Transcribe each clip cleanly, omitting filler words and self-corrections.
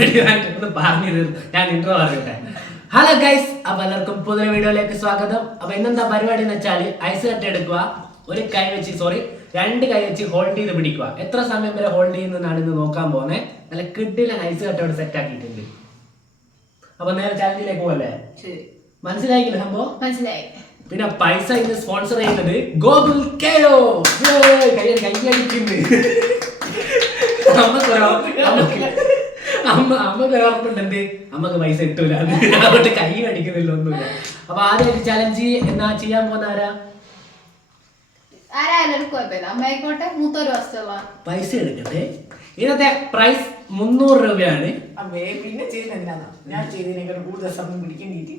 റെഡിയായിട്ടൊന്ന് പറഞ്ഞു തീർന്നു. ഞാൻ ഇൻട്രോ പറഞ്ഞിട്ടെ. ഹലോ ഗൈസ്, അപ്പൊ എല്ലാവർക്കും പുതിയ വീഡിയോയിലേക്ക് സ്വാഗതം. അപ്പൊ ഇന്നെന്താ പരിപാടി എന്ന് വെച്ചാല് ഐസ് കട്ട എടുക്കുക, രണ്ട് കൈ വെച്ച് ഹോൾഡ് ചെയ്ത് പിടിക്കുക. എത്ര സമയം വരെ ഹോൾഡ് ചെയ്യുന്നതാണ് ഇന്ന് നോക്കാൻ പോകുന്നത്. നല്ല കിഡിലെ ഐസ് കട്ടയോട് സെറ്റ് ആക്കിയിട്ടുണ്ട്. അപ്പൊ നേരെ ചാലഞ്ചിലേക്ക് പോകല്ലേ? മനസ്സിലായില്ലേ സംഭവം? മനസ്സിലായി. പിന്നെ പൈസ ഇന്ന് സ്പോൺസർ ചെയ്യുന്നത് ഗോകുൽ കെയോ. കൈയടിക്കുന്നു. അമ്മക്ക് ഉറപ്പുണ്ട് എന്ത് അമ്മക്ക് പൈസ കിട്ടൂല, അതുകൊണ്ട് കൈ അടിക്കുന്നില്ല ഒന്നുമില്ല. അപ്പൊ ആദ്യമായിട്ട് ചലഞ്ച് എന്നാ ചെയ്യാൻ പോകുന്ന പൈസ എടുക്കട്ടെ. ഇന്നത്തെ പ്രൈസ് 300 രൂപയാണ്. പിന്നെ ചെയ്യുന്ന ഞാൻ ചെയ്തതിനേക്കാൾ കൂടുതൽ സമയം പിടിക്കേണ്ടിട്ട്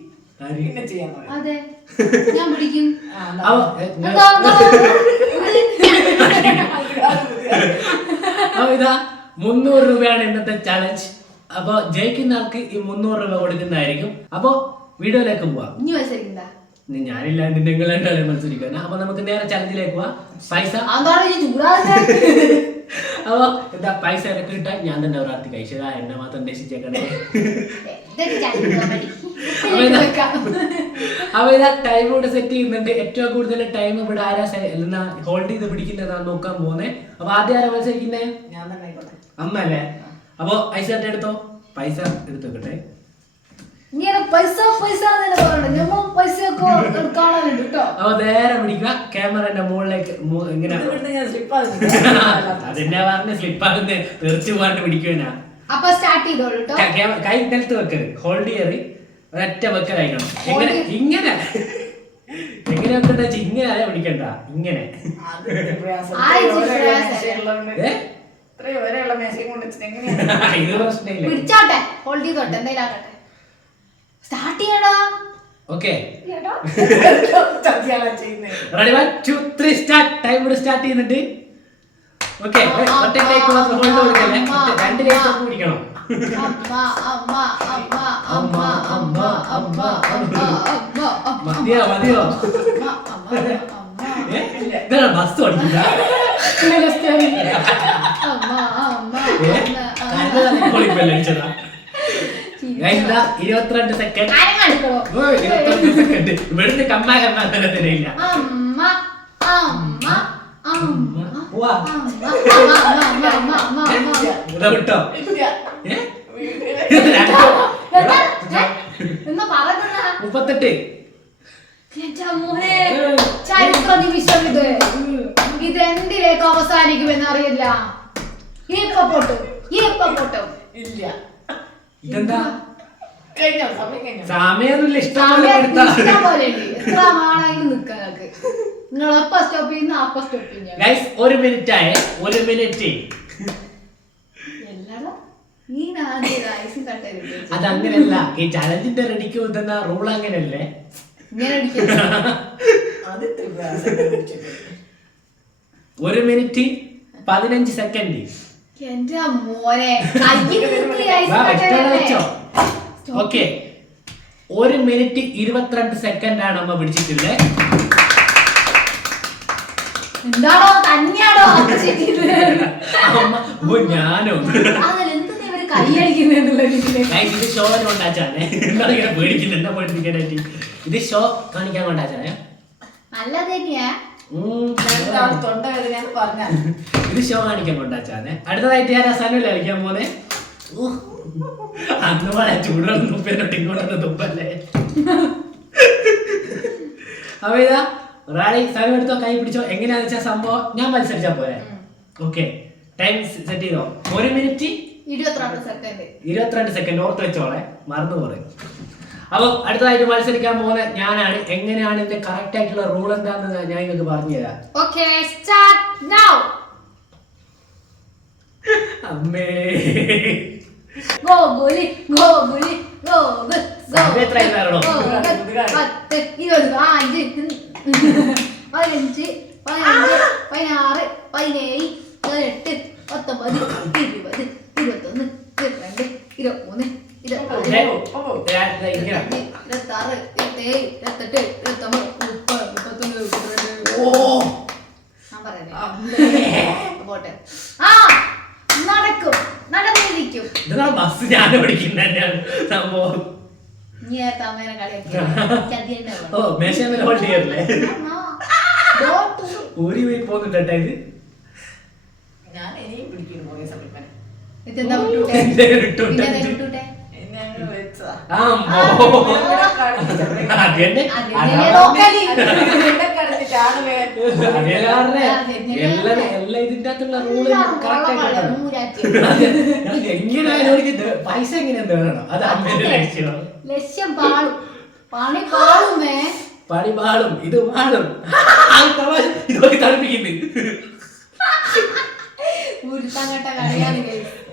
പിന്നെ ചെയ്യാൻ അപ്പൊ ഇതാ 300 രൂപയാണ് ഇന്നത്തെ ചലഞ്ച്. അപ്പൊ ജയിക്കുന്ന ആൾക്ക് ഈ 300 രൂപ കൊടുക്കുന്നതായിരിക്കും. അപ്പൊ വീഡിയോയിലേക്ക് പോവാം. ഞാനില്ലാണ്ട് നിങ്ങളായിട്ടാണ് മത്സരിക്കുന്നത്. അപ്പൊ നമുക്ക് നേരെ ചലഞ്ചിലേക്ക് പോവാം. പൈസ അപ്പൊ എന്താ പൈസ എനിക്ക് കിട്ടാൻ ഞാൻ തന്നെ ഒരാൾക്ക് കഴിച്ചത്, എന്നെ മാത്രം രക്ഷിച്ചേക്കണേ. അപ്പൊ ഇതാ ടൈം ഇവിടെ സെറ്റ് ചെയ്യുന്നുണ്ട്. ഏറ്റവും കൂടുതൽ ടൈം ഇവിടെ ആരാ ഹോൾഡ് ചെയ്ത് പിടിക്കുന്നതാണ് നോക്കാൻ പോകുന്നത്. അപ്പൊ ആദ്യം ആരാ മത്സരിക്കുന്നേ? അമ്മ അല്ലേ? അപ്പൊ ഐസ് കട്ട എടുത്തോ, പൈസ എടുത്ത് വെക്കട്ടെ. അപ്പൊ നേരെ പിടിക്കുക, ക്യാമറന്റെ മുകളിലേക്ക് ഇങ്ങനെ. അതെന്നെ പറഞ്ഞ സ്ലിപ്പാകുന്ന തെറിച്ചു പോകാണ്ട് പിടിക്കുവാനാ. കൈ നിലത്ത് വെക്കരുത്, ഹോൾഡ് ചെയ്യറ്, ഒരൊറ്റ വെക്കലായിക്കണം. ഇങ്ങനെ എങ്ങനെ വെക്കണ്ട വെച്ചാൽ ഇങ്ങനെ ആരാ പിടിക്കണ്ട, ഇങ്ങനെ. ഇത് പ്രശ്നമില്ല. Okay, ready 1 2 3 start. ടൈം ഇവിടെ സ്റ്റാർട്ട് ചെയ്യുന്നുണ്ട്. ഓക്കെ, ഒറ്റ കൈക്ക് മാത്രം ഹോൾഡ് കൊടുക്കല്ലേ, രണ്ട് കൈ പിടിക്കണം. മതിയോ? ബസ് ഓടിക്കില്ല. 22 സെക്കൻഡ്. ഇവിടുന്ന് കമ്മാ തരത്തില്ല. വിട്ടോ 38. ചരിത്ര നിമിഷം ഇത് എന്തിലേക്ക് അവസാനിക്കുമെന്ന് അറിയില്ല. ഇല്ല, ഇതെന്താ സമയൊന്നുമില്ല, ഇഷ്ടംപോലെ എത്ര ആളായാലും നിൽക്കാനൊക്കെ. നിങ്ങൾ അപ്പ സ്റ്റോപ്പ് ചെയ്യുന്ന അപ്പ സ്റ്റോപ്പ് ചെയ്യുന്ന. ഗയ്സ് 1 മിനിറ്റ് ആയേ, 1 മിനിറ്റ്. അതങ്ങനെയല്ല, ഈ ചലഞ്ചിന്റെ റെഡിക്ക് കിട്ടുന്ന റൂൾ അങ്ങനെയല്ലേ. 1 മിനിറ്റ് 15 സെക്കൻഡ്. എന്റെ മോനെ ഓക്കെ, 1 മിനിറ്റ് 22 സെക്കൻഡ് ആണ് അമ്മ പിടിച്ചിട്ടുള്ളത്. എന്താണോ തന്നെയാണോ ഞാനോ ഇത് ഷോ കൊണ്ടാച്ചാണേ. എന്താണ് ഇങ്ങനെ പേടിക്കുന്നത്? എന്താ പേടിപ്പിക്കാനായിട്ട്? ഇത് ഷോ കാണിക്കാൻ കൊണ്ടാച്ചാണേ. ഇത് ഷോ കാണിക്കാൻ കൊണ്ടാച്ചാണേ. അടുത്തതായിട്ട് ഞാൻ സനുവിൽ കളിക്കാൻ പോന്നെ. അന്ന് വളരെ ചൂടുള്ള തുപ്പേനോട്ട് ഇങ്ങോട്ടൊന്ന് തുപ്പല്ലേ. അപ്പൊ ഇതാ ഒരാളെ സനു എടുത്തോ, കൈ പിടിച്ചോ. എങ്ങനെയാന്ന് വെച്ചാൽ സംഭവം ഞാൻ മത്സരിച്ചാ പോരെ. ഓക്കെ, ടൈം സെറ്റ് ചെയ്തോ. 1 മിനിറ്റ് 22 സെക്കൻഡ്. ഓർത്ത് വെച്ചോളെ, മറന്നു പോലെ. അപ്പൊ അടുത്തതായിട്ട് മത്സരിക്കാൻ പോകുന്ന ഞാനാണ്. എങ്ങനെയാണ് ഇതിന്റെ കറക്റ്റ് ആയിട്ടുള്ള റൂൾ എന്താണെന്ന് ഞാൻ നിങ്ങൾക്ക് പറഞ്ഞുതരാം. അമ്മേ എത്ര ആയിരുന്നോ? 15 16 17 18 18 19 20 21 22 23 നടക്കും, നടന്നിരിക്കും. ഇതാണ് ബസ് ഞാൻ ഓടിക്കുന്ന തന്നെയാണ് സംഭവം. നീ തമ്മേനെ കളിയാക്കി ഓ മേശമേലെ ഹോൾഡ് ചെയ്യല്ലേ ഊരി പോയി പോകുന്നുണ്ട് ഇത്. ഞാൻ ഇനിയും പിടിക്കുന്നു കുറേ സമയം ഇതെന്താ വിട്ടൂട്ടെ വിട്ടൂട്ടെ എന്നെ അങ്ങ് വെച്ചാ പൈസ എങ്ങനെ വേണം അത് അമ്മേന്റെ ലക്ഷ്യം. ലക്ഷ്യം പാളും പണി പാളുമേ പണി പാളും ഇത് പാളും ഇതൊക്കെ തണുപ്പിക്കുന്നു.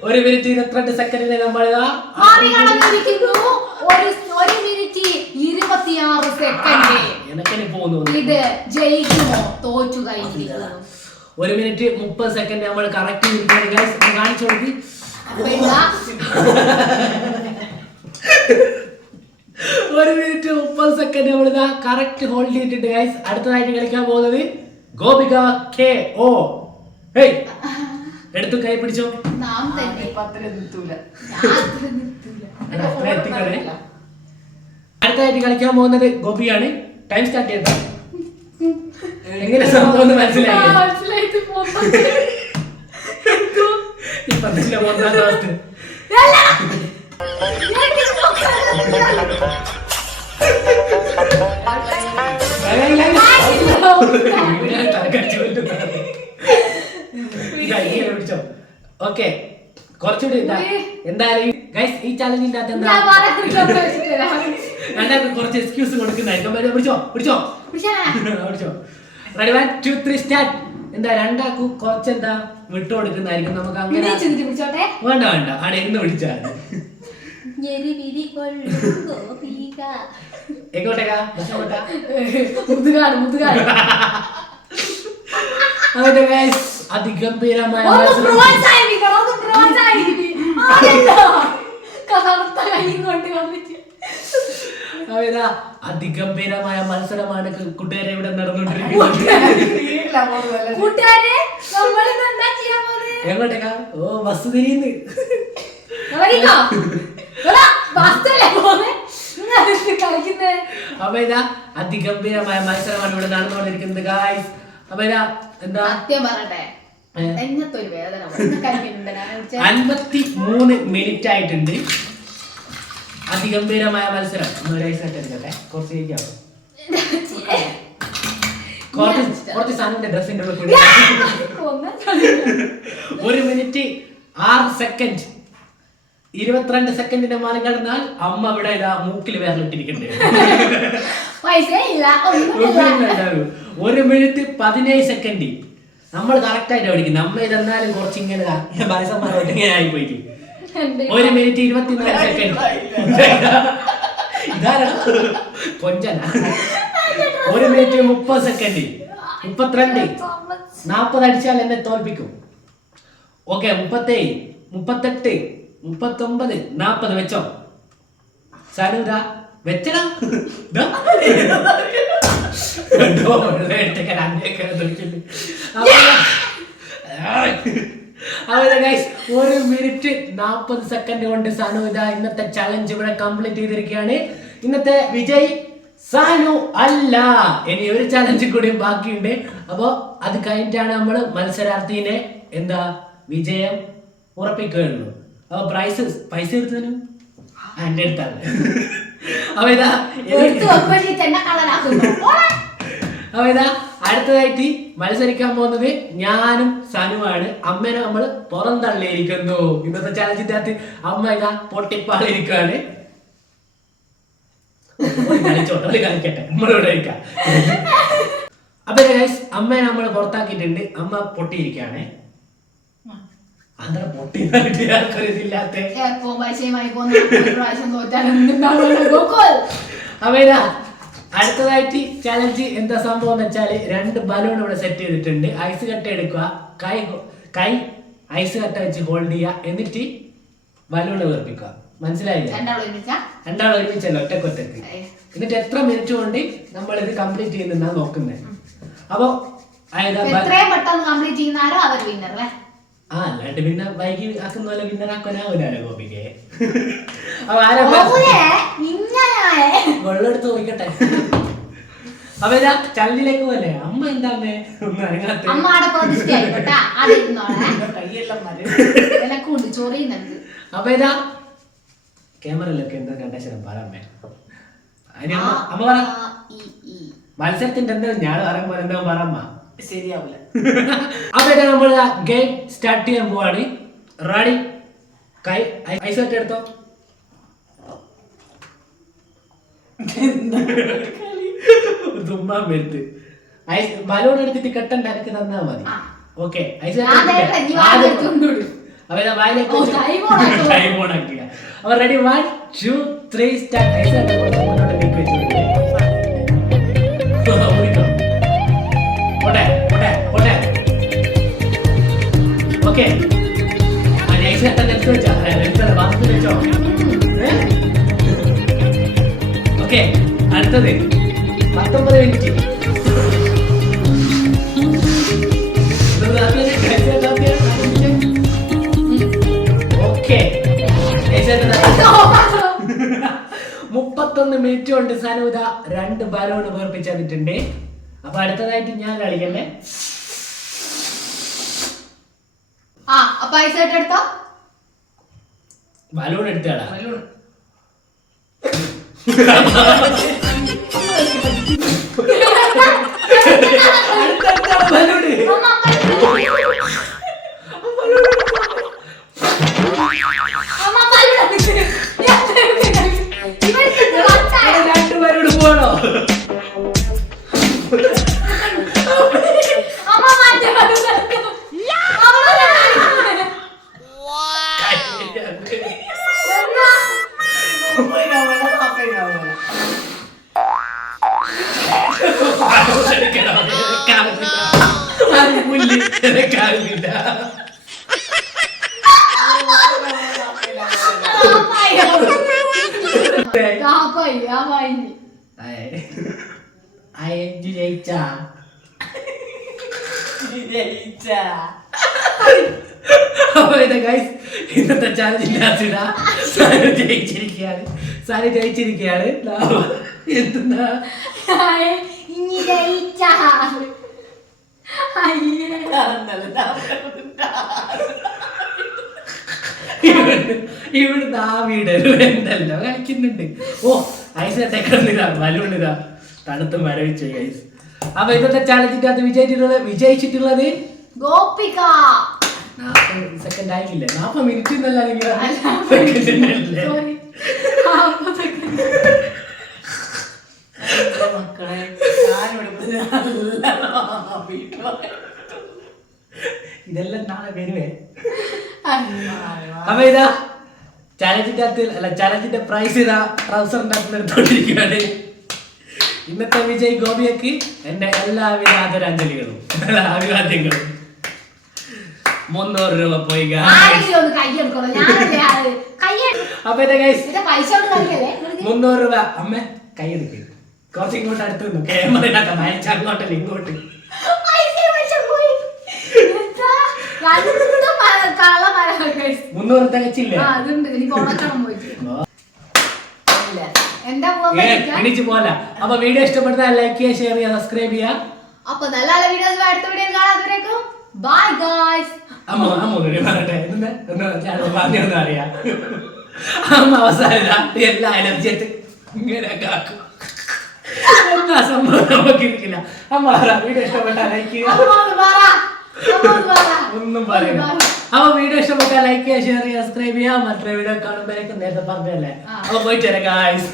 1 മിനിറ്റ് 22 സെക്കൻഡിന് നമ്മളിതാ 1 മിനിറ്റ് 26 സെക്കൻഡ്. എനക്കെന്നെ പോകുന്നു. ഇത് ജയിക്കുമോ തോറ്റു കഴിഞ്ഞിരിക്കുന്നു. 1 മിനിറ്റ് 30 സെക്കൻഡ് നമ്മൾ കറക്റ്റ് ചെയ്തിരിക്കുകയാണ് ഗൈസ്. കാണിച്ചു കൊടുക്ക്. 1 മിനിറ്റ് 30 സെക്കൻഡ് നമ്മളിതാ കറക്റ്റ് ഹോൾഡ് ചെയ്തിട്ടുണ്ട് ഗൈസ്. അടുത്തതായിട്ട് കളിക്കാൻ പോകുന്നത് ഗോപിക KO. ഹേയ് എടുത്തു കൈ പിടിച്ചോ. നാം തന്നെ അടുത്തതായിട്ട് കളിക്കാൻ പോകുന്നത് ഗോപിയാണ്. ടൈം സ്റ്റാർട്ട് ചെയ്താ എങ്ങനെ സംഭവം മനസ്സിലായി. ഇപ്പൊ ഒന്നാം ക്ലാസ് പിടിച്ചോ. ഓക്കെ കുറച്ചുകൂടി എന്തായാലും ഗൈസ് ഈ ചാലഞ്ചിന്റെ അകത്ത് എന്താ രണ്ടാൾക്ക് കുറച്ച് എക്സ്ക്യൂസ് കൊടുക്കുന്നതായിരിക്കും. പിടിച്ചോ പിടിച്ചോ പിടിച്ചോ. Ready 1 2 3 start. എന്താ രണ്ടാക്കും കുറച്ച് എന്താ വിട്ടു കൊടുക്കുന്നതായിരിക്കും. നമുക്ക് അങ്ങനെ വേണ്ട വേണ്ട ആണ് എന്ന് വിളിച്ചാൽ എങ്ങോട്ടേക്കാ അതിഗംഭീരമായ അതിഗംഭീരമായ മത്സരമാണ് കൂട്ടുകാരെ ഇവിടെ നടന്നുകൊണ്ടിരിക്കുന്നത്. എങ്ങോട്ടേക്കാ? ഓ ബസ് തിരിയുന്നു. അപ്പൊ ഇതാ അതിഗംഭീരമായ മത്സരമാണ് ഇവിടെ നടന്നുകൊണ്ടിരിക്കുന്നത് ഗായ്സ്. അപ്പൊ ഇതാ എന്താ 53 മിനിറ്റ് ആയിട്ടുണ്ട്. അതിഗംഭീരമായ മത്സരം. കുറച്ച് കുറച്ച് സാധനത്തിന്റെ ഡ്രസ്സിന്റെ ഉള്ളിൽ കൂടി 1 മിനിറ്റ് 6 സെക്കൻഡ് 22 സെക്കൻഡിന്റെ മാനം കടന്നാൽ അമ്മ ഇവിടെ ഇതാ മൂക്കിൽ വേറിട്ടിരിക്കണ്ടേ. 1 മിനിറ്റ് 17 സെക്കൻഡ് നമ്മൾ കറക്റ്റ് ആയിട്ട് പഠിക്കുന്നത്. അമ്മ ഇതെന്നാലും കുറച്ച് ഇങ്ങനെ ബാലസന്മാരോട്ട് ഇങ്ങനെ ആയി പോയിട്ട് 1 മിനിറ്റ് 24 സെക്കൻഡ് ഇതാണ് കൊഞ്ചന. 1 മിനിറ്റ് 30 സെക്കൻഡ് 32 40 അടിച്ചാൽ എന്നെ തോൽപ്പിക്കും. ഓക്കെ 37 38 39 40 വെച്ചോ. സാരൂരാ വെച്ചടാ. അവരെ ഗൈസ് 1 മിനിറ്റ് 40 സെക്കൻഡ് കൊണ്ട് സാനു ഇതാ ഇന്നത്തെ ചലഞ്ച് ഇവിടെ കംപ്ലീറ്റ് ചെയ്തിരിക്കുകയാണ്. ഇന്നത്തെ വിജയ് സാനു അല്ല. ഇനി ഒരു ചലഞ്ച് കൂടി ബാക്കിയുണ്ട്. അപ്പൊ അത് കഴിഞ്ഞിട്ടാണ് നമ്മൾ മത്സരാർത്ഥിനെ എന്താ വിജയം ഉറപ്പിക്കുകയുള്ളൂ. അപ്പൊ പൈസ എടുത്തതിനും എന്റെ അടുത്താണ്. അപ്പൊ ഇതാ അപ്പൊ ഇതാ അടുത്തതായിട്ട് മത്സരിക്കാൻ പോകുന്നത് ഞാനും സനുവാണ്. അമ്മേനെ നമ്മൾ പുറന്തള്ളിയിരിക്കുന്നു. ഇന്നത്തെ ചലഞ്ചിന്റെ അകത്ത് അമ്മ ഇതാ പൊട്ടിപ്പാളിരിക്കുകയാണ്. കളിക്കട്ടെ നമ്മളിവിടെ ഇരിക്കാം. അപ്പൊ അമ്മയെ നമ്മൾ പുറത്താക്കിയിട്ടുണ്ട്. അമ്മ പൊട്ടിയിരിക്കുകയാണ്. അവരാ അടുത്തതായിട്ട് ചലഞ്ച് എന്താ സംഭവം എന്ന് വെച്ചാല് 2 ബലൂൺ ഇവിടെ സെറ്റ് ചെയ്തിട്ടുണ്ട്. ഐസ് കട്ട എടുക്കുക. കൈ ഐസ് കട്ട വെച്ച് ഹോൾഡ് ചെയ്യുക. എന്നിട്ട് ബലൂൺ വീർപ്പിക്കുക. മനസ്സിലായില്ലേ? രണ്ടാളും ഒരുമിച്ചല്ല ഒറ്റക്കൊറ്റക്ക്. എന്നിട്ട് എത്ര മിനിറ്റ് കൊണ്ട് നമ്മൾ ഇത് കംപ്ലീറ്റ് ചെയ്യുന്ന നോക്കുന്നത്. അപ്പൊ ആ അല്ലാണ്ട് പിന്നെ വൈകി ആക്കുന്ന പോലെ വിന്നറാക്കാനാവൂലോ ഗോപിക്ക്. അപ്പൊ ആരാ വെള്ളം എടുത്ത് നോക്കട്ടെ. അപ്പൊ ഇതാ ചള്ളിലേക്ക് പോലെ അമ്മ എന്താ അമ്മേ ഒന്നും അറിയാത്ത അപ്പൊ ഇതാ ക്യാമറയിലൊക്കെ എന്താ കണ്ടേശനം പറ അമ്മേ. അമ്മ പറ മത്സരത്തിന്റെ എന്താ ഞാൻ പറയുമ്പോ എന്താ പറമ്മ ശരിയാവില്ല. അപ്പൊ ഇതാ നമ്മൾ ഗെയിം സ്റ്റാർട്ട് ചെയ്യാൻ പോവാണ്. റെഡി കൈ ഐസോട്ട് എടുത്തോ. തുമ്മാൻ വരുത്ത് ബലൂൺ എടുത്തിട്ട് കെട്ടണ്ട എനിക്ക് തന്നാ മതി. ഓക്കെ അപ്പൊ റെഡി 1 2 3 സ്റ്റാർട്ട്. ഓക്കെ ഓക്കെ അടുത്തത് 19 മിനിറ്റ്. ഓക്കെ 31 മിനിറ്റ് കൊണ്ട് സനൂത 2 ബലൂൺ വേർപ്പിച്ച് തന്നിട്ടുണ്ട്. അപ്പൊ അടുത്തതായിട്ട് ഞാൻ കളിക്കല്ലേ. ബലൂൺ എടുത്താടാ. രണ്ടുപേരോട് പോണോ? ഇന്നത്തെ ചാലഞ്ചില്ലാത്ത ജയിച്ചിരിക്കുകയാണ്. സാരി ജയിച്ചിരിക്കുകയാണ്. എന്തെന്നാ ഇവിടുന്ന് ആ വീട് എന്തല്ലോ കളിക്കുന്നുണ്ട്. ഓ ഐസേട്ടേക്കാ ബലൂണിതാ തണുത്ത് മരവിച്ചു ഗൈസ്. അപ്പൊ ഇന്നത്തെ ചാലഞ്ചിന്റെ അത് വിജയിച്ചിട്ടുള്ളത് ഗോപിക. 40 സെക്കൻഡ് ആയിട്ടില്ല, 40 മിനിറ്റ് എന്നല്ല മക്കളെ ഇതെല്ലാം നാളെ വരുവേ. അപ്പൊ ഇതാ ചാലഞ്ചിന്റെ അകത്ത് അല്ല ചാലഞ്ചിന്റെ പ്രൈസ് ഇതാ ട്രൗസറിന്റെ അകത്ത് എടുത്തോണ്ടിരിക്കുകയാണ്. ഇന്നത്തെ വിജയ് ഗോപിയക്ക് എന്റെ എല്ലാവിധ ആദരാഞ്ജലികളും അഭിവാദ്യങ്ങളും. 300 രൂപ പോയി. അപ്പൊ എന്റെ ഗൈസ് 300 രൂപ അമ്മ കൈ എടുക്ക്. കുറച്ച് ഇങ്ങോട്ട് അടുത്ത് നിന്നു ക്യാമറ അങ്ങോട്ടല്ല ഇങ്ങോട്ട്. മുന്നൂറ് തികച്ചില്ലേ? എണീച്ച് പോല. അപ്പൊ വീഡിയോ ഇഷ്ടപ്പെടുത്താൽ ലൈക്ക് ചെയ്യുക, ഷെയർ ചെയ്യുക, സബ്സ്ക്രൈബ് ചെയ്യുക. അപ്പൊ നല്ല നല്ല വീഡിയോസ് അടുത്ത വീഡിയോയിൽ കാണാം. Bye guys. അമ്മ പറയട്ടെ പറഞ്ഞൊന്നും അറിയാം. അമ്മ അവസാനം എല്ലാ എനർജി ഇങ്ങനെ ആക്കും. എന്താ സംഭവം നമുക്ക് ഇരിക്കില്ല. അമ്മ വീഡിയോ ഇഷ്ടപ്പെട്ടാൽ ലൈക്ക് ചെയ്യുക. ഒന്നും പറയുക. അപ്പൊ വീഡിയോ ഇഷ്ടപ്പെട്ടാൽ ലൈക്ക് ചെയ്യുക, ഷെയർ ചെയ്യുക, സബ്സ്ക്രൈബ് ചെയ്യുക. മറ്റൊരു വീഡിയോ കാണുമ്പോഴേക്കും നേരത്തെ പറഞ്ഞല്ലേ. അപ്പൊ പോയിട്ട് വരാം ഗൈസ്.